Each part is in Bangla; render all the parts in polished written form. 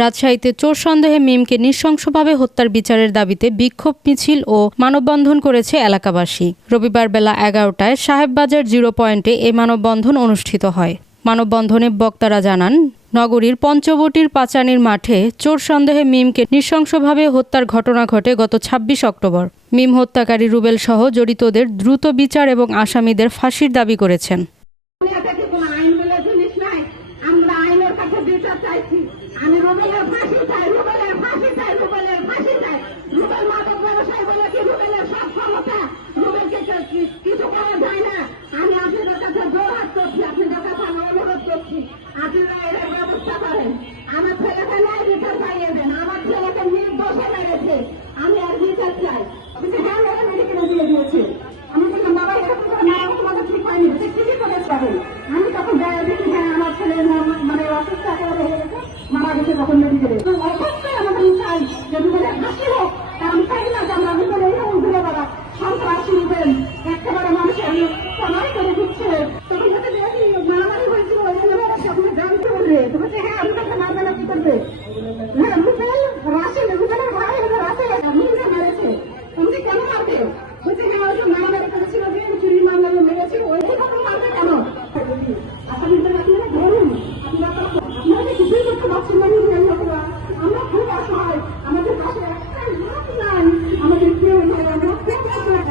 রাজশাহীতে চোর সন্দেহে মিমকে নৃশংসভাবে হত্যার বিচারের দাবিতে বিক্ষোভ মিছিল ও মানববন্ধন করেছে এলাকাবাসী। রবিবার বেলা 11টায় সাহেববাজার 0 পয়েন্টে এই মানববন্ধন অনুষ্ঠিত হয়। মানববন্ধনে বক্তারা জানান, নগরীর পঞ্চবটির পাচানির মাঠে চোর সন্দেহে মিমকে নৃশংসভাবে হত্যার ঘটনা ঘটে গত 26 অক্টোবর। মিম হত্যাকারী রুবেল সহ জড়িতদের দ্রুত বিচার এবং আসামিদের ফাঁসির দাবি করেছেন। আমি রুবেলের ফাঁসি চাই, রুবেলের ফাঁসি চাই, রুবেলের ফাঁসি চাই। রুবেল মাদক ব্যবসায়ী বলে কি রুবেলের সব ক্ষমতা, রুবেলকে কিছু করা যায় না। আমি আপনাদের কাছে জোরহাত করছি, আপনাদের কাছে আমি অনুরোধ করছি, আপনারা এর ব্যবস্থা করেন। আমার ছেলেকে ন্যায় বিচার পাইয়ে দেন। আমার ছেলেকে নির্দোষে মেরেছে, আমি আর বিচার চাই। হ্যাঁ, ওরা মেডিকেলে দিয়ে দিয়েছে। আমি বললাম, বাবা এরকম করে মারা তোমাদের ঠিক হয়নি, ঠিকই করে পাবেন। আমি তখন দেখি, হ্যাঁ আমার ছেলে মানে অসুস্থ একেবারে হয়ে গেছে, মারা গেছে তখন মেডিকেলে। অবশ্যই আমাদের চাই যে রুবেলের ফাঁসি হোক। আমি চাই না যে আমরা রুবেল এইরকম ঘুরে বেড়া সন্ত্রাসী রুবেল একেবারে মানুষের প্রমাণ করে দিচ্ছে। তখন যাতে দেখি মারামারি হয়েছিল, ওই জন্য সেখানে জানতে বলবে, তুমি হ্যাঁ আমি তাকে মারবে না কি করবে। হ্যাঁ রুবেল রাশি, রুবেলের ভাই রাশি মিলকে মেরেছে, তুমি কেন মারবে? বলছে হ্যাঁ ওই যে মারামারি করেছিল, যে চুরি মামলা মেরেছে, ওই রকম মারবে কেন? আসামিদের আপনারা ধরুন, আপনারা কিছুই করতে পারছেন না। আমরা খুব অসহায়, আমাদের পাশে একটা লোক নাই, আমাদের কেউ নাই, আমরা খুব অসহায়।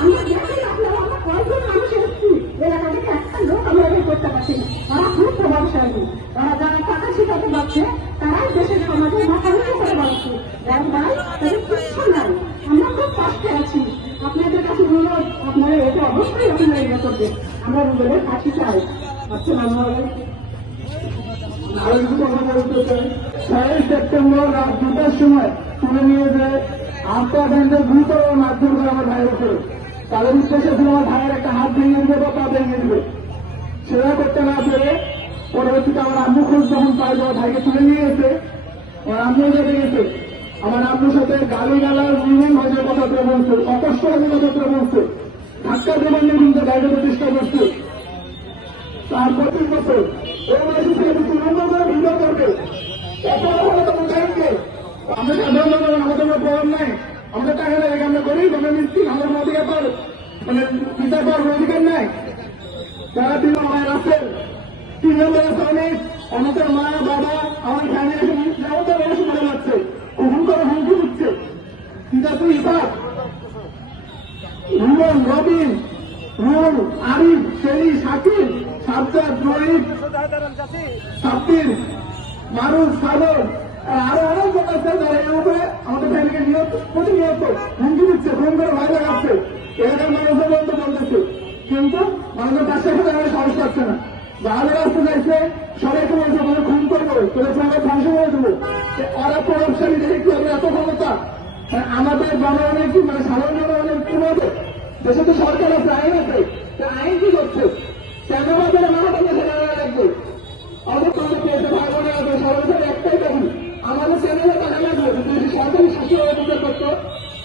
আমরা দেখি আপনারা, আমরা কয়েকজন মানুষ এসেছি এলাকা থেকে, একটা লোক আমরা এটাই করতে পারছি না। ওরা খুব প্রভাবশালী, ওরা যারা টাকা শিখাতে পারছে তারাই দেশের সমাজে ভাষাভাষি করে বলছে। ভাই তাদের কিচ্ছু নাই, আমরা খুব কষ্টে আছি। আপনাদের কাছে অনুরোধ, আপনারা এটা অবশ্যই আপনারা এটা করবেন। আমরা রুবেলের ফাঁসি চাই। ছয়ই সেপ্টেম্বর রাত 2টার সময় তুলে নিয়ে যায় আত্মদণ্ডের গুরুতর মারধর করে আমার ভাইয়ের উপরে। তাদের উদ্দেশ্যে ছিল আমার ভাইয়ের একটা হাত ভেঙে দিবে বা পা ভেঙে দিবে। সেটা করতে না পেরে পরবর্তীতে আমার আম্মু খোঁজ যখন পায় যে আমার ভাইকে তুলে নিয়ে গেছে, আমার আম্মু সাথে গেছে, আমার আম্মুর সাথে গালি গালার নিয়ম ভাষার কথাবার্তা বলছে, অকস্মাতের কথাবার্তা বলছে, ধাক্কা দেবার নিয়ে কিন্তু বাইরে চেষ্টা করছে। তার 25 বছর ওই বয়সে ছেলে তৃণমূল করে ভিডিও করবে, আমরা সাধারণ জনগণ, আমাদের প্রভাব নাই, আমরা টাকা নেই, আমরা করি, আমরা মিষ্টি, আমাদের অধিকার পার মানে বিচার পাওয়ার অধিকার নাই। যারা তৃণমূল রাখছেন, তৃণমূলের শ্রমিক, আমাদের মা বাবা, আমার ফ্যামিলি যাওয়ার বয়স মনে যাচ্ছে, হুকুম করে হুমকি দিচ্ছে। ঠিক আছে, ইফাত, রুমন, রবিন, রুল, আরিফ, শেরি, শাকিল, সাজ্জাদ, রোহিত, সাব্বির, মারুফ, সাগর, আরো অনেক লোক আছে যারা এর উপরে আমাদের ফ্যামিলিকে প্রতিনিয়ত হুমকি দিচ্ছে, ফোন করে ভয় লাগাচ্ছে। এলাকার মানুষের বলতে বলতেছে, কিন্তু মানুষের পাশে সাথে আমাদের সাহস পাচ্ছে না। যারা রাস্তা যাইছে সবাইকে বলছে আমাদের খুন করবো, তোদের সঙ্গে ধ্বংস করে দেবো। ওরা প্রভাবশালী দেখে কি হবে, এত ক্ষমতা আমাদের জনগণের কি মানে সাধারণ জনগণের কি হবে? দেশে তো সরকার আছে, আইন আছে, আইন কি করছে? কেন আমাদের মানবতাকে সেখানে লাগবে? আমাদের সঙ্গে পেয়েছে ভাই বোনের আছে, সর্বশেষ একটাই দাবি, আমাদের চ্যানেলে টাকা লাগবে। যদি সরকারি শাসন বিচার করতো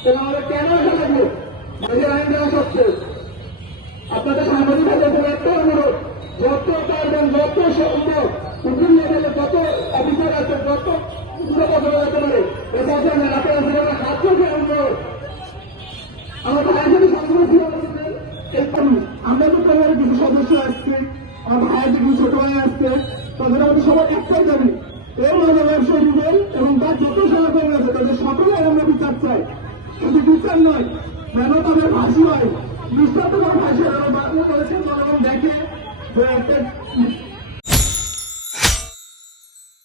তাহলে আমাদের কেন এটা লাগবে? যে আইন দেওয়া সত্ত্বেও আপনাদের সাংবাদিক ভাইদের একটা অনুরোধ, যত পারবেন, যত সম্ভব উকিল লেভেলে যত অফিসার আছে, যত উচ্চ পদে যেতে পারে এটা আপনারা হাত করে অনুরোধ। আমার ভাইয়ের সাথে সংগ্রহ আমরা তো পরিবারের কিছু সদস্য আসছে, আমার ভাইয়ের কিছু ছোট ভাই আসছে, তাদের আমাদের সবাই একটাই দাবি, এই মাদক ব্যবসায়ী রুবেল এবং তার যত সহকর্মী আছে তাদের সকলে আমরা বিচার চাই। শুধু বিচার নয়, যেন তাদের ফাঁসি হয়, দৃষ্টান্ত ফাঁসি হয়। বলেছেন জনগণ দেখে যে একটা